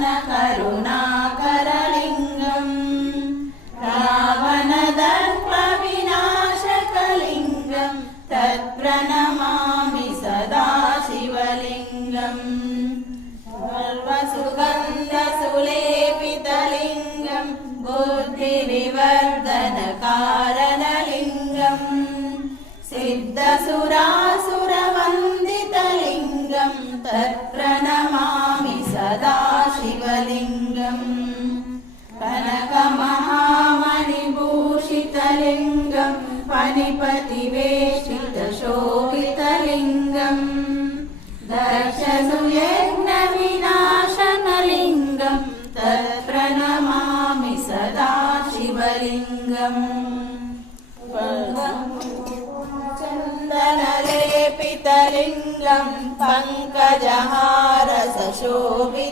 करुणाकरलिङ्गम् रावणदर्पविनाशकलिङ्गम् तत्प्रणमामि सदा शिवलिङ्गम् सर्वसुगन्धसुलेपितलिङ्गम् बुद्धिविवर्धनकारणलिङ्गम् सिद्धसुरासुरवन्दितलिङ्गम् तत्प्रणमामि सदा शिवलिङ्गम् कनकमहामणिभूषितलिङ्गम् फणिपतिवेष्टितशोभितलिङ्गम् दक्षसुयज्ञविनाशनलिङ्गम् तत्प्रणमामि सदा शिवलिङ्गम् चन्दनलेपितलिङ्गम् पङ्कजहारसशोभितलिङ्गम्